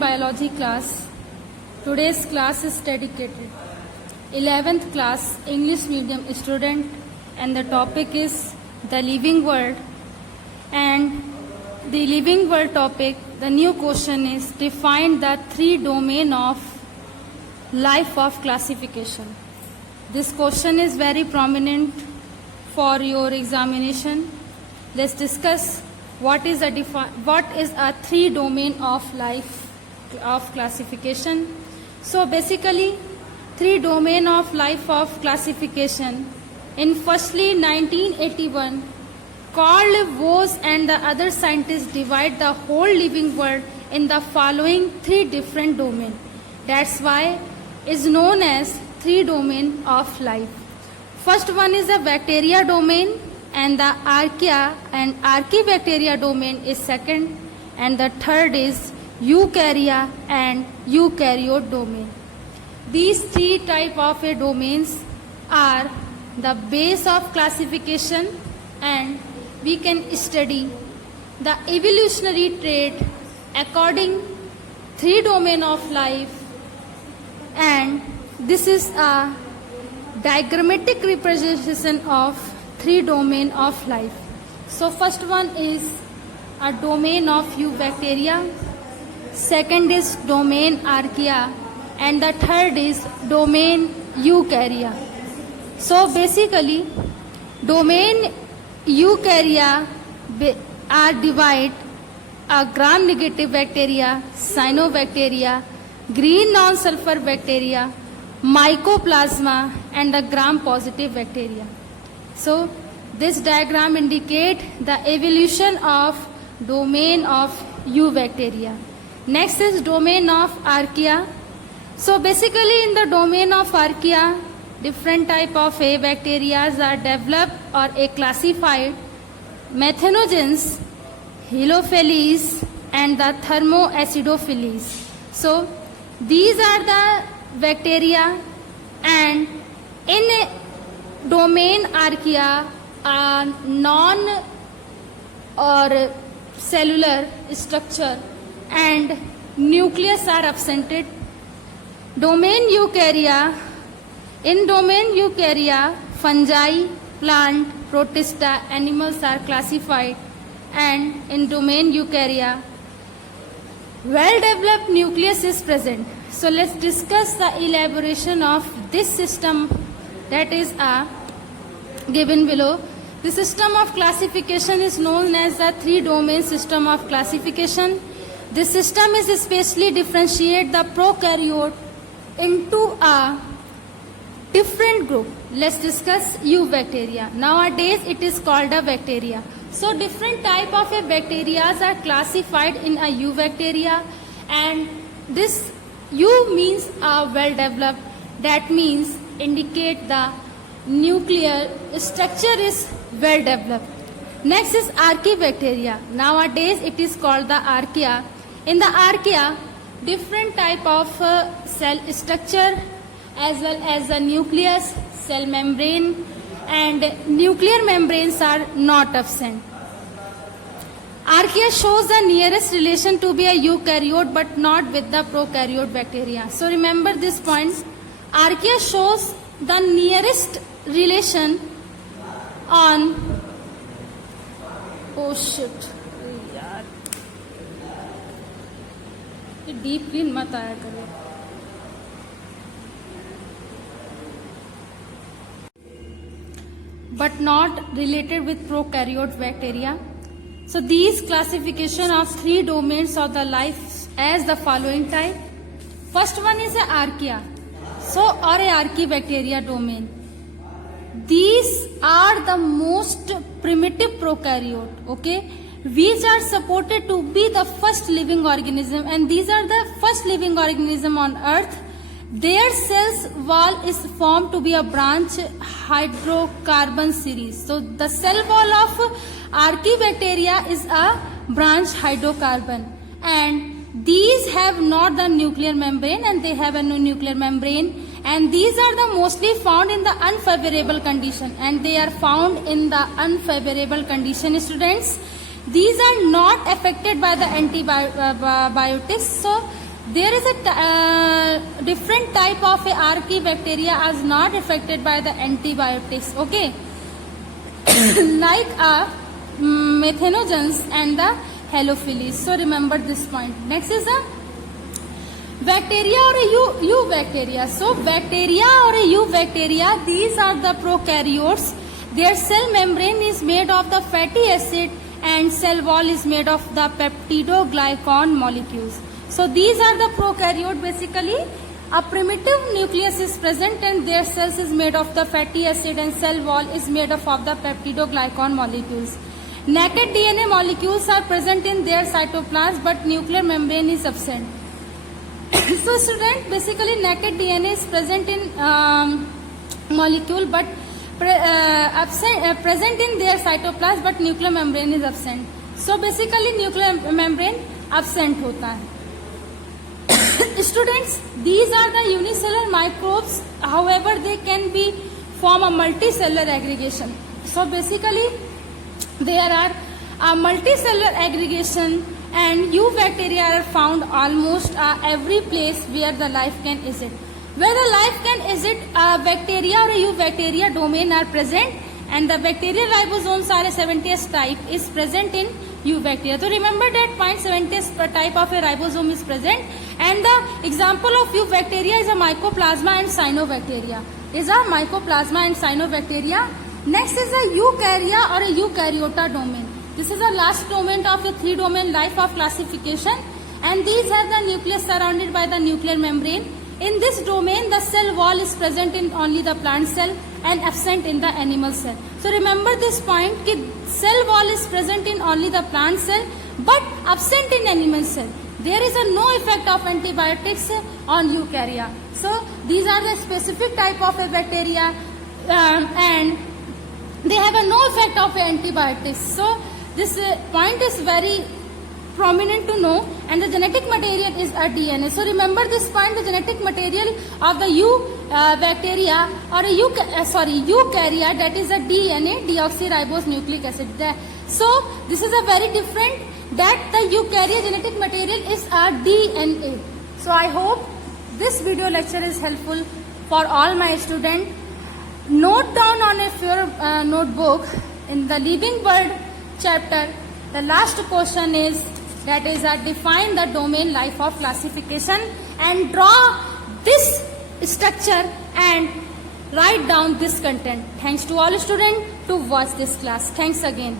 biology class. Today's class is dedicated 11th class English medium student, and the topic is the living world. And the living world topic, the new question is define the three domain of life of classification. This question is very prominent for your examination. Let's discuss what is a three domain of life of classification. So basically, three domain of life of classification. In firstly 1981, Carl Woese and the other scientists divide the whole living world in the following three different domains. That's why it's known as three domain of life. First one is the bacteria domain, and the archaea and archaebacteria domain is second, and the third is eukarya and eukaryote domain. These three type of domains are the base of classification, and we can study the evolutionary trait according three domain of life, and this is a diagrammatic representation of three domain of life. So first one is a domain of eubacteria, second is domain archaea, and the third is domain eukarya. So basically, domain eukarya are divided a gram-negative bacteria, cyanobacteria, green non-sulfur bacteria, mycoplasma, and the gram-positive bacteria. So this diagram indicates the evolution of domain of eubacteria. Next is domain of archaea. So basically in the domain of archaea, different type of bacteria are developed or classified: methanogens, Haemophilus, and the Thermoacidophilus. So these are the bacteria, and in domain archaea, non or cellular structure and nucleus are absented. Domain eukarya, in domain eukarya, fungi, plant, protista, animals are classified, and in domain eukarya, well-developed nucleus is present. So let's discuss the elaboration of this system that is given below. The system of classification is known as the three-domain system of classification. This system is especially differentiate the prokaryote into a different group. Let's discuss eubacteria. Nowadays it is called a bacteria. So different type of bacteria are classified in a eubacteria, and this U means well developed. That means indicate the nuclear structure is well developed. Next is archaebacteria. Nowadays it is called the archaea. In the archaea, different type of cell structure as well as the nucleus, cell membrane, and nuclear membranes are not absent. Archaea shows the nearest relation to be a eukaryote but not with the prokaryote bacteria. So remember this point. Archaea shows the nearest relation on यार ये deep clean मत आया करो. But not related with prokaryote bacteria. So these classification of three domains of the life as the following type. First one is a archaea. So or a archaebacteria domain. These are the most primitive prokaryote, okay, which are supported to be the first living organism, and these are the first living organism on earth. Their cells wall is formed to be a branch hydrocarbon series. So the cell wall of archaebacteria is a branch hydrocarbon, and these have not the nuclear membrane, and they have a no nuclear membrane, and these are the mostly found in the unfavorable condition, and they are found in the unfavorable condition, students. These are not affected by the antibiotics. So there is a different type of a archaebacteria as not affected by the antibiotics. Okay, like methanogens and the Haemophilus. So remember this point. Next is a bacteria or a eubacteria. So bacteria or a eubacteria, these are the prokaryotes. Their cell membrane is made of the fatty acid and cell wall is made of the peptidoglycan molecules. So these are the prokaryote. Basically, a primitive nucleus is present and their cells is made of the fatty acid and cell wall is made of the peptidoglycan molecules. Naked DNA molecules are present in their cytoplasm but nuclear membrane is absent. So student, basically naked DNA is present in molecule but present in their cytoplasm but nuclear membrane is absent. So basically nuclear membrane absent hota hai. Students, these are the unicellular microbes. However, they can be form a multicellular aggregation. So basically there are a multicellular aggregation and eubacteria are found almost every place where the life can exist. Where the life can exist, bacteria or eubacteria domain are present and the bacterial ribosomes are a 70th type is present in eubacteria. So remember that point, 70th type of a ribosome is present and the example of eubacteria is a mycoplasma and cyanobacteria. Next is a eukarya or a eukaryota domain. This is the last domain of a 3-domain life of classification and these have the nucleus surrounded by the nuclear membrane. In this domain, the cell wall is present in only the plant cell and absent in the animal cell. So remember this point, that cell wall is present in only the plant cell but absent in animal cell. There is a no effect of antibiotics on eukarya. So these are the specific type of a bacteria and they have a no effect of antibiotics. So this point is very prominent to know and the genetic material is a DNA. So remember this point, the genetic material of the bacteria or a eukarya, that is a DNA, deoxyribose nucleic acid. So this is a very different, that the eukarya genetic material is a DNA. So I hope this video lecture is helpful for all my students. Note down on your notebook in the living world chapter, the last question is, that is define the domain life of classification and draw this structure and write down this content. Thanks to all students to watch this class. Thanks again.